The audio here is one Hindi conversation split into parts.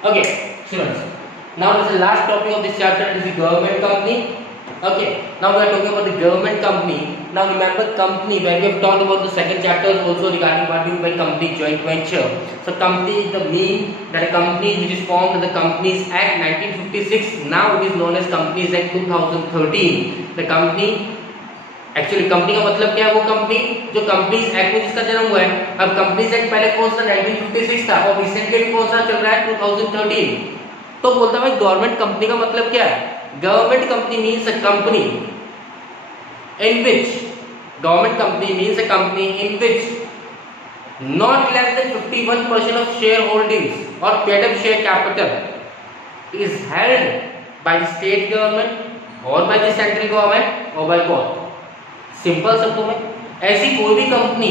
Okay, students. Now this is the last topic of this chapter. It is the government company. Okay. Now we are talking about the government company. Now remember company when we have talked about the second chapter also regarding what do you mean by company joint venture. So company is the mean that a company which is formed under the Companies Act 1956. Now it is known as Companies Act 2013. The company actually company का मतलब क्या है? वो कंपनी जो कंपनीज एक्ट में जिसका जन्म हुआ है। अब कंपनीज एक्ट पहले कौन सा 1956 था और रिसेंटली कौन सा चल रहा है 2013। तो बोलता है गवर्नमेंट कंपनी का मतलब क्या है? Government company means a company in which government company means a company in which not less than 51% of share holdings और paid up share capital is held by the state government और बाय द सेंट्रल गवर्नमेंट और बाय बोथ। सिंपल शब्दों में ऐसी कोई भी कंपनी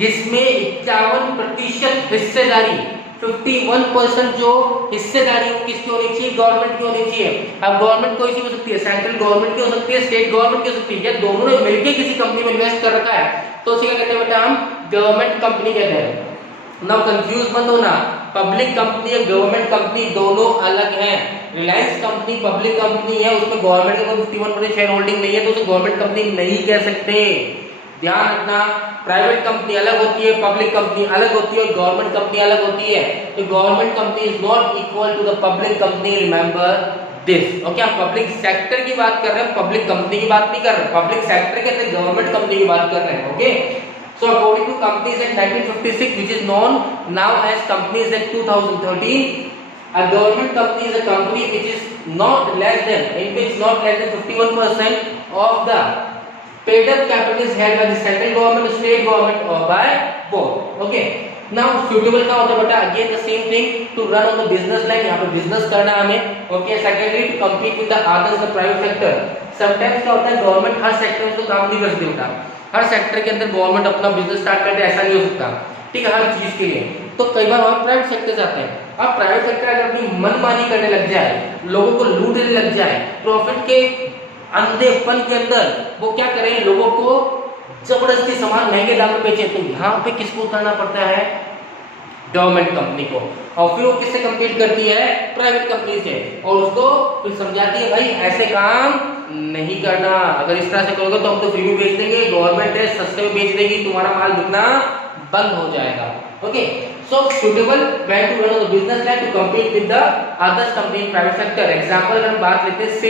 जिसमें 51% हिस्सेदारी 51% जो हिस्सेदारी वो किसकी होनी चाहिए? गवर्नमेंट की होनी चाहिए। अब गवर्नमेंट कोई सी हो सकती है, सेंट्रल गवर्नमेंट की हो सकती है, स्टेट गवर्नमेंट की हो सकती है। या दोनों ने मिलकर किसी कंपनी में इन्वेस्ट कर रखा है तो उसे क्या कहते हैं बेटा? हम गवर्नमेंट कंपनी कहते हैं। नाउ कंफ्यूज मत होना, पब्लिक कंपनी और गवर्नमेंट कंपनी दोनों अलग हैं। रिलायंस कंपनी पब्लिक कंपनी है, उसमें गवर्नमेंट का 51% शेयर होल्डिंग नहीं है तो उसे गवर्नमेंट कंपनी नहीं कह सकते। ध्यान रखना, प्राइवेट कंपनी अलग होती है, पब्लिक कंपनी अलग होती है और गवर्नमेंट कंपनी अलग होती है। तो government company is not equal to the public company, remember this. Okay, हम पब्लिक सेक्टर की बात कर रहे हैं, पब्लिक कंपनी की बात नहीं कर रहे। पब्लिक सेक्टर कहते हैं, गवर्नमेंट कंपनी की बात कर रहे हैं। Okay, so according to Companies Act 1956, which is known now as Companies Act 2013, a government company is a company which is not less than 51% of the paid up capital is held by the central government, state government or by both. Okay, now suitable का होता है बेटा? again the same thing to run on the business line, यहाँ पे business करना है हमें। okay, secondly to compete with the others the private sector। sometimes क्या होता है, गवर्नमेंट हर सेक्टर में तो काम नहीं कर सकती बेटा। हर सेक्टर के अंदर गवर्नमेंट अपना बिजनेस स्टार्ट करते ऐसा नहीं हो सकता, ठीक है, हर चीज के लिए। तो कई बार हम प्राइवेट सेक्टर जाते हैं। अब प्राइवेट सेक्टर अगर अपनी मनमानी करने लग जाए, लोगों को लूटने लग जाए, प्रॉफिट के अंधेपन के अंदर वो क्या करें, लोगों को जबरदस्ती सामान महंगे दाम में बेचे, तो यहाँ पे किसको उतारना पड़ता है? गवर्नमेंट कंपनी को। और फिर वो किससे कम्पीट करती है? प्राइवेट कंपनी से, और उसको फिर समझाती है भाई ऐसे काम नहीं करना, अगर इस तरह से करोगे तो हम तो फ्री में बेच देंगे, गवर्नमेंट है सस्ते में बेच देगी, तुम्हारा माल बिकना बंद हो जाएगा। Okay, so suitable when to run the business line to compete with the others company in private sector. Example अगर हम बात लेते हैं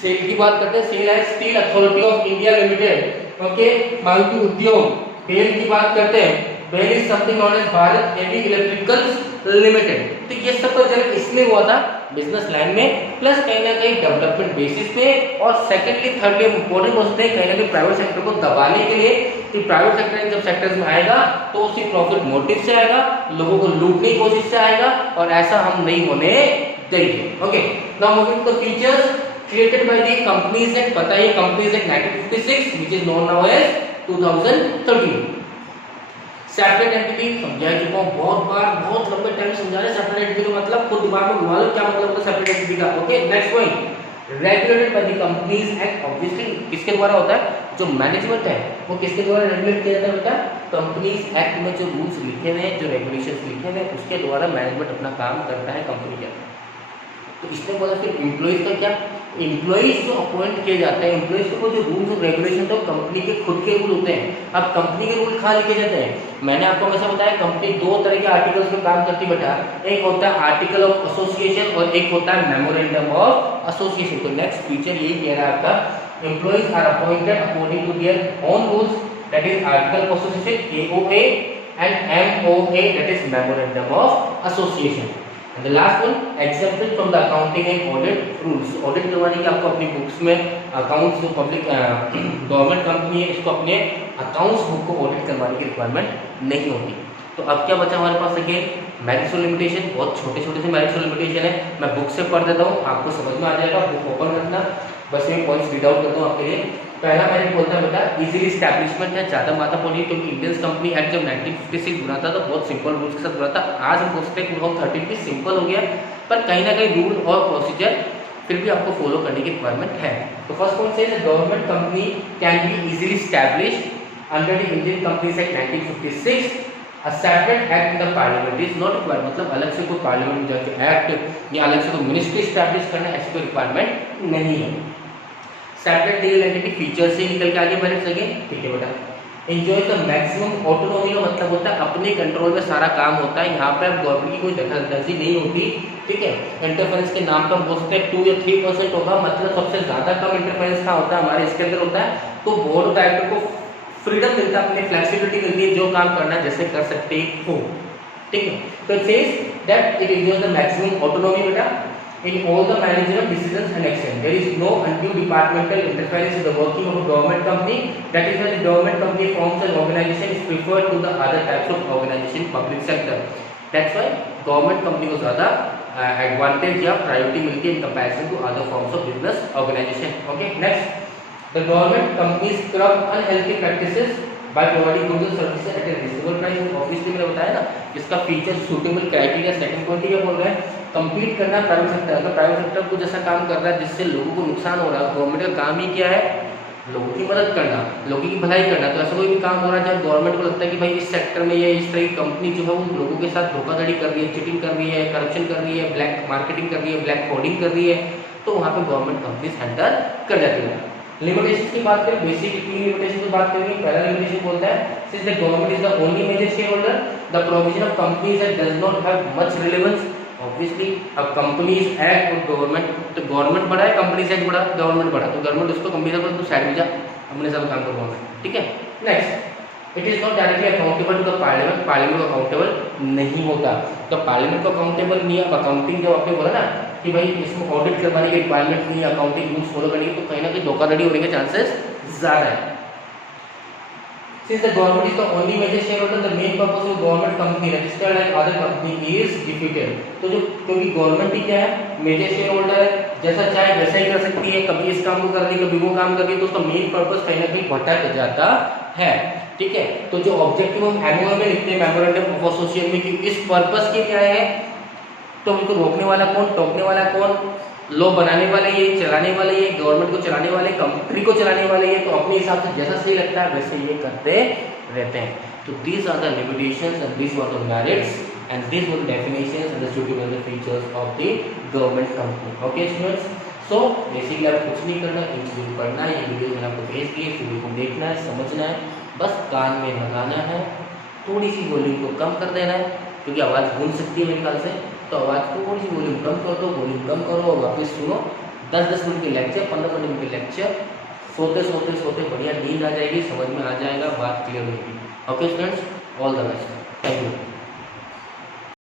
सेल की बात करते हैं, SAIL and Steel Authority of India Limited. Okay, Maruti Udyog. BHEL की बात करते हैं, BHEL is something known as Bharat Heavy Electricals Limited. तो ये सब का जन्म इसलिए हुआ था बिजनेस लाइन में, प्लस कहीं ना कहीं डेवलपमेंट बेसिस पे, और सेकेंडली थर्डली इंपॉर्टेंट होते हैं कहीं ना कहीं प्राइवेट सेक्टर को दबाने के लिए कि प्राइवेट सेक्टर जब सेक्टर्स में आएगा तो उसी प्रॉफिट मोटिव से आएगा, लोगों को लूटने की कोशिश से आएगा, और ऐसा हम नहीं होने देंगे। Okay, now moving to the features created by the companies act. बताइए companies act 1956 which is known now as 2013। Separate entity समझा चुका हूं बहुत बार, बहुत लंबे टाइम समझा रहे। सेपरेट एंटिटी का मतलब खुद दिमाग में घुमा लो क्या मतलब होता है सेपरेट एंटिटी का। Okay, next point, regulated by the companies act. Obviously किसके द्वारा होता है? जो मैनेजमेंट है वो किसके द्वारा रेगुलेट किया जाता है बेटा? कंपनीज एक्ट में जो रूल्स लिखे हुए हैं, जो रेगुलेशंस लिखे हुए हैं, उसके द्वारा मैनेजमेंट अपना काम करता है कंपनी का। तो इसमें बोला फिर एम्प्लॉइज का क्या? एम्प्लॉइज जो अपॉइंट किए जाते हैं, एम्प्लॉइज को जो रूल्स और रेगुलेशन तो कंपनी के खुद के रूल होते हैं। अब कंपनी के रूल कहाँ लिखे जाते हैं? मैंने आपको हमेशा बताया कंपनी दो तरह के आर्टिकल्स में काम करती है बेटा। एक होता है आर्टिकल ऑफ एसोसिएशन और एक होता है मेमोरेंडम ऑफ एसोसिएशन। तो नेक्स्ट फीचर यही कह रहा है आपका, employees are appointed according to their own rules, that is article of association AOA and MOA, that is memorandum of association. And the last one, exempted from the accounting and audit rules। Audit करवाने की आपको अपनी बुक्स में अकाउंट्स जो पब्लिक गवर्नमेंट कंपनी है इसको अपने अकाउंट्स बुक को ऑडिट करवाने की रिक्वायरमेंट नहीं होती। तो अब क्या बचा हमारे पास? अगेन मैरिट्स और लिमिटेशन, बहुत छोटे छोटे से मैरिट्स और लिमिटेशन है। मैं बुक से पढ़ देता हूँ, आपको समझ में आ जाएगा। बुक ओपन करना, बस मैं पॉइंट्स रीड आउट करता हूँ आपके लिए। पहला मैंने बोलता है बेटा इजीली स्टैब्लिशमेंट है, ज़्यादा माथा पड़ी क्योंकि इंडियन कंपनी एक्ट जब 1956 बना था तो बहुत सिंपल रूल्स के साथ बना था। आज हम सोचते हैं 2013 भी सिंपल हो गया, पर कहीं ना कहीं रूल और प्रोसीजर फिर भी आपको फॉलो करने की रिक्वायरमेंट है। तो फर्स्ट पॉइंट से government company can be easily established under the Indian companies act 1956 A separate act in the parliament is not required, मतलब अलग से कोई पार्लियामेंट में जाके एक्ट या अलग से कोई मिनिस्ट्री स्टैब्लिश करना ऐसी कोई रिक्वायरमेंट नहीं है। सेपरेट लीगल एंटिटी फीचर से निकल के आगे बढ़ सके, ठीक है बेटा। एंजॉय द मैक्सिमम ऑटोनॉमी का मतलब होता है अपने कंट्रोल में सारा काम होता है, यहाँ पे गवर्नमेंट की कोई दखलंदाजी नहीं होती, ठीक है। इंटरफेरेंस के नाम पर हो सकते हैं 2 या 3% होगा, मतलब सबसे ज्यादा कम इंटरफेरेंस कहाँ होता है, हमारे इसके अंदर होता है। तो बोर्ड ऑफ डायरेक्टर को फ्रीडम मिलता है, अपनी फ्लेक्सिबिलिटी मिलती है, जो काम करना है जैसे कर सकते हो, ठीक है। तो it says that it enjoys the maximum autonomy बेटा in all the managerial decisions and action. There is no undue departmental interference in the working of a government company. That is why the government company forms an organization is preferred to the other types of organization public sector. That's why government company को ज़्यादा advantage या priority मिलती है in comparison to other forms of business organization. Okay, next. The government companies curb unhealthy practices by providing goods and services at a reasonable price. Obviously मैंने बताया ना, इसका feature suitable criteria second point ये बोल रहा है, कम्पीट करना प्राइवेट सेक्टर। अगर प्राइवेट सेक्टर कुछ ऐसा काम कर रहा है जिससे लोगों को नुकसान हो रहा है, गवर्नमेंट का काम ही क्या है, लोगों की मदद करना, लोगों की भलाई करना। तो ऐसा कोई भी काम हो रहा है जब गवर्नमेंट को लगता है कि भाई इस सेक्टर में ये इस तरह की कंपनी जो है वो लोगों के साथ धोखाधड़ी कर रही है, चीटिंग कर रही है, करप्शन कर रही है, ब्लैक मार्केटिंग कर रही है, ब्लैक होर्डिंग कर रही है, तो वहाँ पे गवर्नमेंट कंपनीज हैंडल कर जाती है। लिमिटेशन की बात करें, बेसिक तीन लिमिटेशन की बात करेंगे। पहला लिमिटेशन बोलता है since the government is the only major share holder the provision of companies that does not have much relevance. Obviously अब कंपनीज एक्ट और गवर्नमेंट, तो गवर्नमेंट बड़ा है, कंपनीज एक्ट बड़ा, गवर्नमेंट बड़ा, तो गवर्नमेंट उसको कंपनी से तो साइड में जा, अपने सब काम करो गवर्नमेंट, ठीक है। Next, it is not directly accountable to the parliament, parliament को अकाउंटेबल नहीं होता। तो पार्लियामेंट को अकाउंटेबल नहीं है, अकाउंटिंग जब आपने बोला ना कि भाई इसमें ऑडिट करवाने की रिक्वायरमेंट नहीं है, अकाउंटिंग रूल्स फॉलो करने की, तो कहीं ना कहीं धोखाधड़ी होने के चांसेस ज्यादा है। Since the government is the only major shareholder, the main purpose of government company registered like other company is defeated. तो जो क्योंकि गवर्नमेंट ही क्या है, मेजर शेयर होल्डर है, जैसा चाहे वैसा ही कर सकती है, कभी इस काम को कर रही, कभी वो काम कर रही, तो उसका मेन पर्पस कहीं ना कहीं भटक जाता है, ठीक है। तो जो ऑब्जेक्टिव ऑफ एमओयू में लिखते हैं, मेमोरेंडम ऑफ एसोसिएशन में, कि इस पर्पस के क्या है, तो उनको रोकने वाला कौन, टोकने वाला कौन, लॉ बनाने वाले ये, चलाने वाले ये, गवर्नमेंट को चलाने वाले, कंट्री को चलाने वाले ये, तो अपने हिसाब से जैसा सही लगता है वैसे ये करते रहते हैं। तो these are the limitations and these are the merits and these were the definitions and the suitable features of the government company. Okay students, so basically आपको कुछ नहीं करना, इन चीज़ों को पढ़ना है, ये वीडियो मैंने आपको भेज दिए, वीडियो को देखना है, समझना है, बस कान में लगाना है, थोड़ी सी वॉल्यूम को कम कर देना है क्योंकि आवाज़ गूंज सकती है मेरे ख्याल से, तो आवाज़ को थोड़ी सी वॉल्यूम कम कर दो, वॉल्यूम कम करो और वापस सुनो। 10-10 मिनट के लेक्चर, 15-15 मिनट के लेक्चर, सोते सोते सोते बढ़िया नींद आ जाएगी, समझ में आ जाएगा, बात क्लियर होगी। Okay students, all the best, thank you.